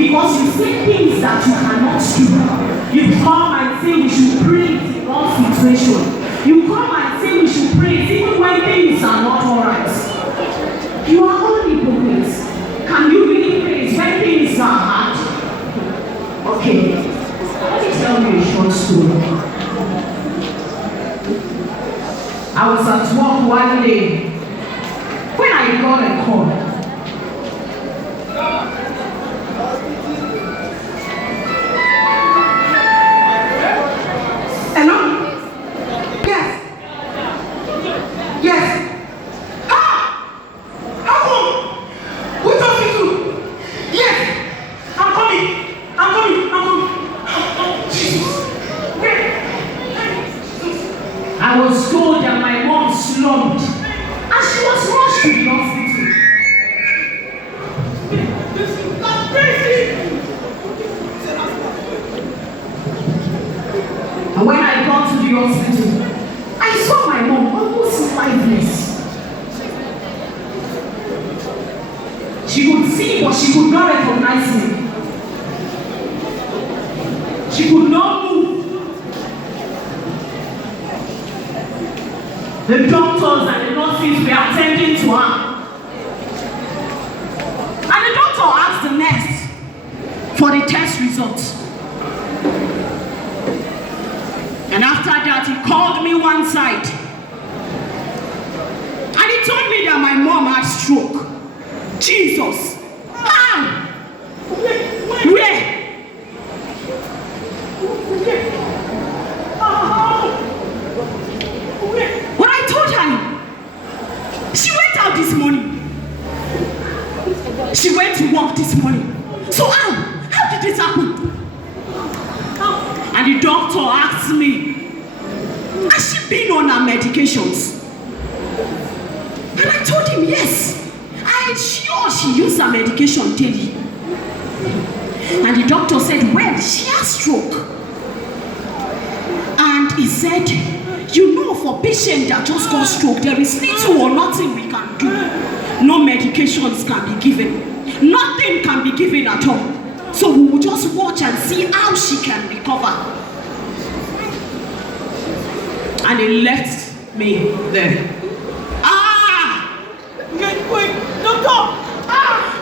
Because you say things that you cannot do. You come and say we should pray in all situations. You come and say we should pray even when things are not alright. You are all hypocrites. Can you really praise when things are hard? Okay, let me tell you a short story. I was at work one day when I got a call. I was told that my mom slumped and she was rushed to the hospital. And when I got to the hospital, I saw my mom almost lifeless. She could see, but she could not recognize me. She could not move. The doctors and the nurses were attending to her. And the doctor asked the nurse for the test results. And after that, he called me one side. And he told me that my mom had stroke. Jesus! How? Where? She went out this morning. She went to work this morning. So how did this happen? And the doctor asked me, has she been on her medications? And I told him, yes. I'm sure she used her medication daily. And the doctor said, well, she has stroke. And he said, you know, for patients that just got stroke, there is little or nothing we can do. No medications can be given. Nothing can be given at all. So we will just watch and see how she can recover. And he left me there. Wait, doctor!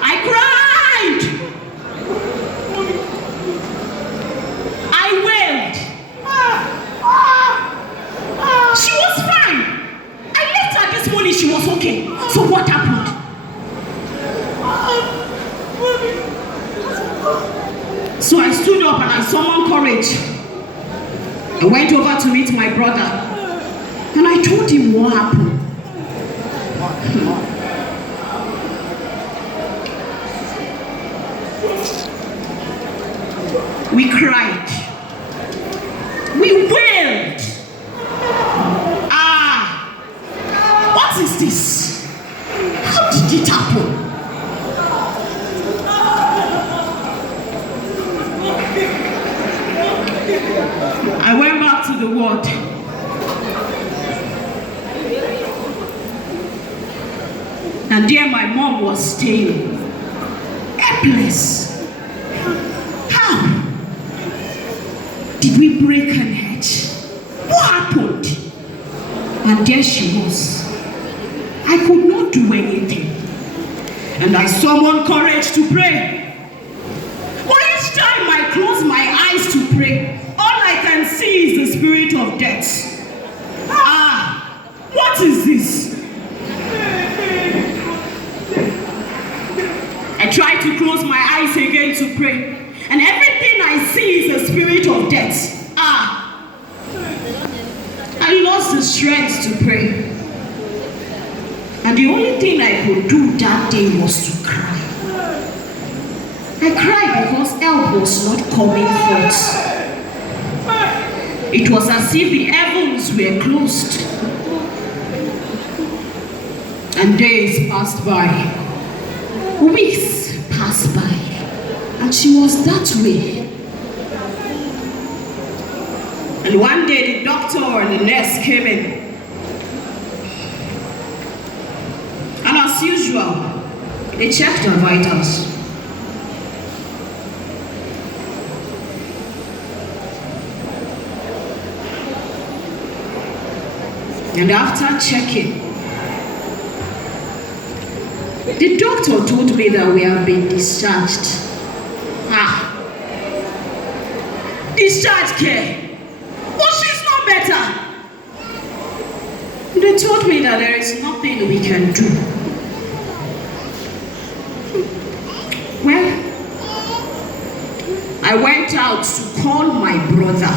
I cried! I wailed. She was fine. I left her this morning, she was okay. So what happened? So I stood up and I summoned courage. I went over to meet my brother. And I told him what happened. We cried. We wailed. What is this? How did it happen? I went back to the ward. And there my mom was staying. Helpless. How? Did we break her head? What happened? And there she was. I could not do anything. And I summoned courage to pray. But each time I close my eyes to pray, all I can see is the spirit of death. What is this? I try to close my eyes again to pray. And everything I see is the spirit of death. I lost the strength to pray. And the only thing I could do that day was to cry. I cried because help was not coming forth. It was as if the heavens were closed. And days passed by. Weeks passed by. And she was that way. And one day the doctor and the nurse came in. And as usual, they checked her vitals. And after checking, the doctor told me that we have been discharged. Discharge care. But she's not better. They told me that there is nothing we can do. Well, I went out to call my brother.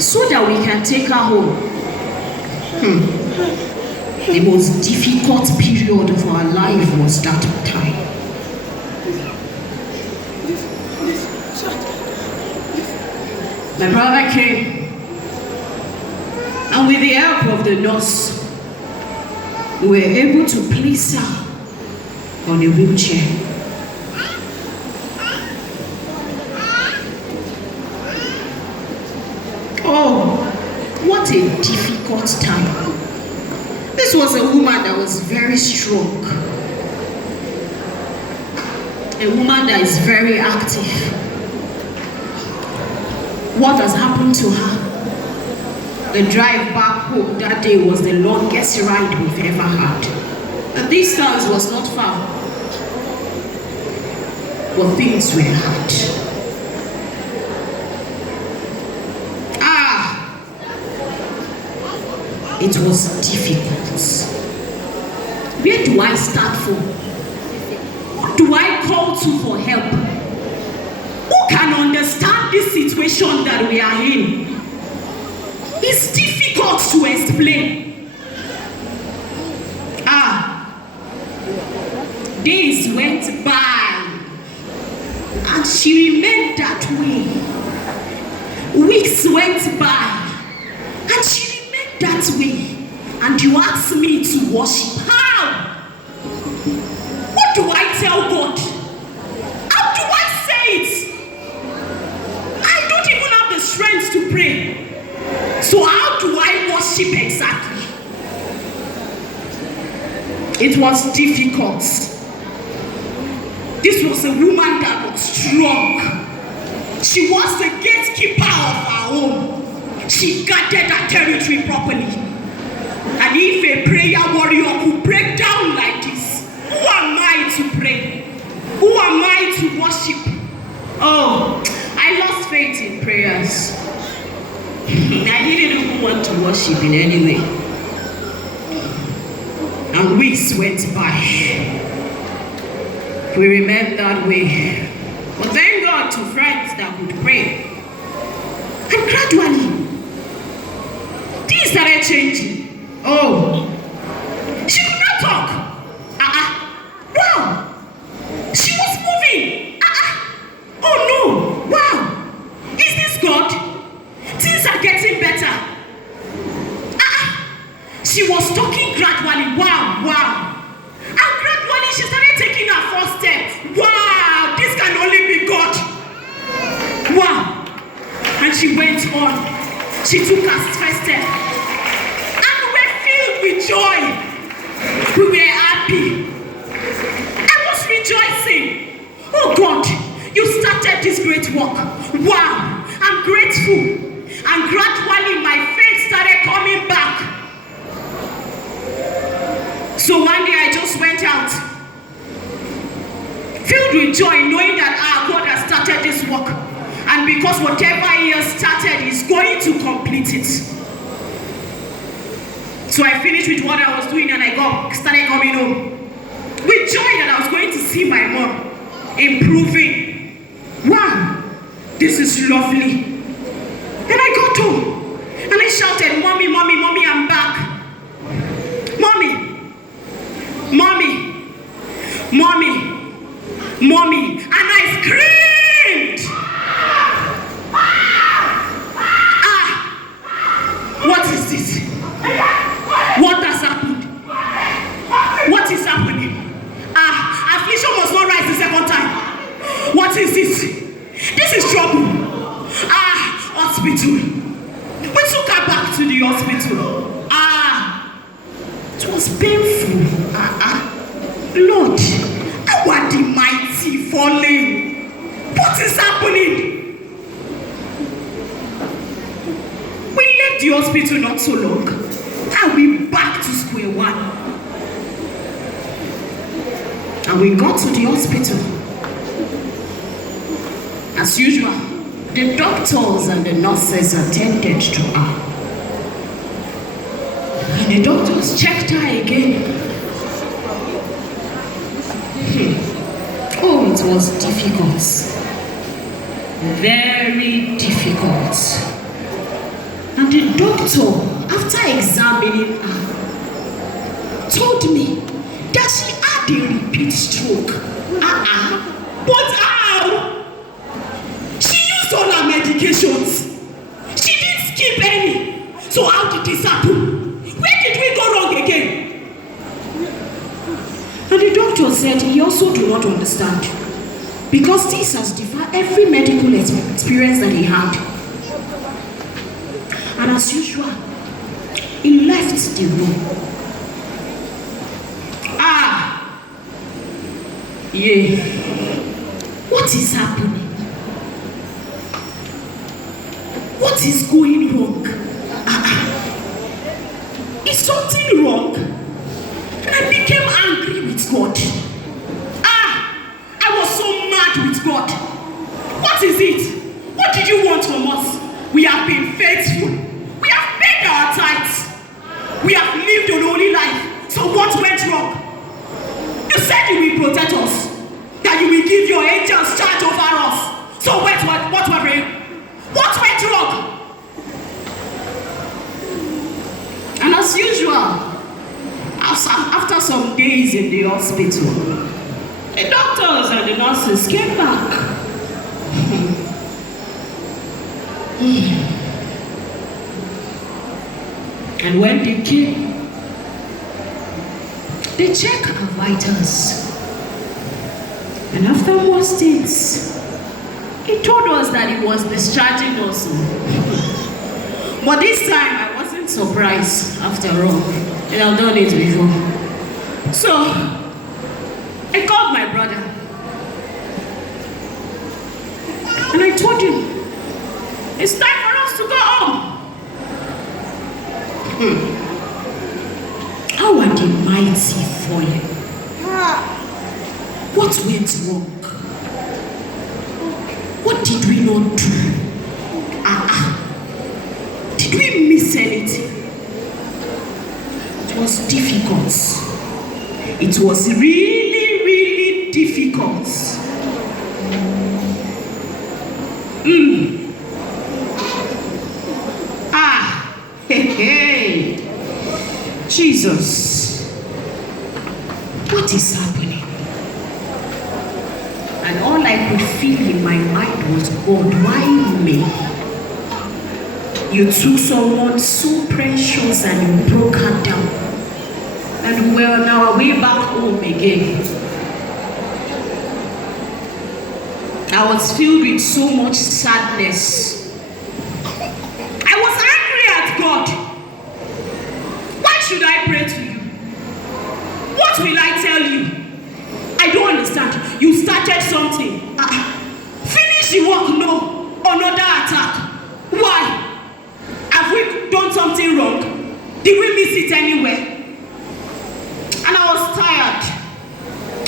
So that we can take her home. The most difficult period of our life was that time. My brother came, and with the help of the nurse, we were able to place her on a wheelchair. Oh, what a difficult time. This was a woman that was very strong. A woman that is very active. What has happened to her? The drive back home that day was the longest ride we've ever had. The distance was not far, but things were hard. It was difficult. Where do I start from? What do I call to for help? Who can understand this situation that we are in? It's difficult to explain. Days went by and she remained that way. Weeks went by and she that way, and you ask me to worship. How? What do I tell God? How do I say it? I don't even have the strength to pray. So how do I worship exactly? It was difficult. This was a woman that was strong. She was the gatekeeper of her home. She guarded her territory properly. And if a prayer warrior could break down like this, who am I to pray? Who am I to worship? Oh, I lost faith in prayers. I didn't even want to worship in any way. And weeks went by. We remained that way. But thank God to friends that could pray. And gradually, things started changing. Oh, she could not talk. Wow. She was moving. Oh no. Wow. Is this God? Things are getting better. She was talking gradually. Wow. And gradually she started taking her first step. Wow. This can only be God. Wow. And she went on. She took her first step. And we were filled with joy. We were happy. I was rejoicing. Oh God, you started this great work. Wow, I'm grateful. And gradually my faith started coming back. So one day I just went out, filled with joy, knowing that God has started this work. And because whatever he has started, he's going to complete it. So I finished with what I was doing and I started coming home. With joy that I was going to see my mom improving. Wow, this is lovely. Then I got home and I shouted, Mommy, I'm back. Mommy. And I screamed. What is this? What has happened? What is happening? Affliction must not rise the second time. What is this? This is trouble. Hospital. We took her back to the hospital. It was painful. Lord, how are the mighty falling? What is happening? the hospital not so long, and we back to square one. And we got to the hospital. As usual, the doctors and the nurses attended to her. And the doctors checked her again. Oh, it was difficult. Very difficult. And the doctor, after examining her, told me that she had a repeat stroke. But how? She used all her medications. She didn't skip any. So how did this happen? Where did we go wrong again? And the doctor said he also do not understand, because this has defied every medical experience that he had. And as usual, he left the room. Yeah. What is happening? What is going wrong? Is something wrong? And I became angry with God. I was so mad with God. What is it? What did you want from us? We have been faithful. We have paid our tithes. We have lived a holy life. So what went wrong? You said you will protect us. That you will give your angels charge over us. So what went wrong? And as usual, after some days in the hospital, the doctors and the nurses came back. And when they came, they checked our vitals. And after most things, he told us that he was discharging us. But this time, I wasn't surprised after all. And I've done it before. So, I called my brother. And I told him, it's time for us to go home. How are the mighty fallen? What went wrong? What did we not do? Did we miss anything? It was difficult. It was really, really difficult. Hey. Jesus. What is happening? And all I could feel in my mind was, God, why me? You took someone so precious and you broke her down. And we were on our way back home again. I was filled with so much sadness. I was angry at God. Why should I pray to you? What will I tell you? I don't understand. You started something. Finish the work. No. Another attack. Why? Have we done something wrong? Did we miss it anywhere? And I was tired.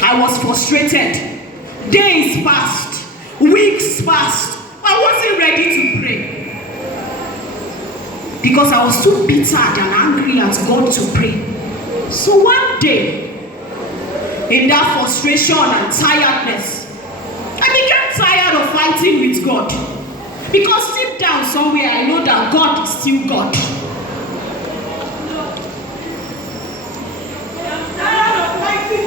I was frustrated. Days passed. Weeks passed. I wasn't ready to pray. Because I was too bitter and angry at God to pray. So one day, in that frustration and tiredness, I became tired of fighting with God. Because deep down somewhere, I know that God is still God.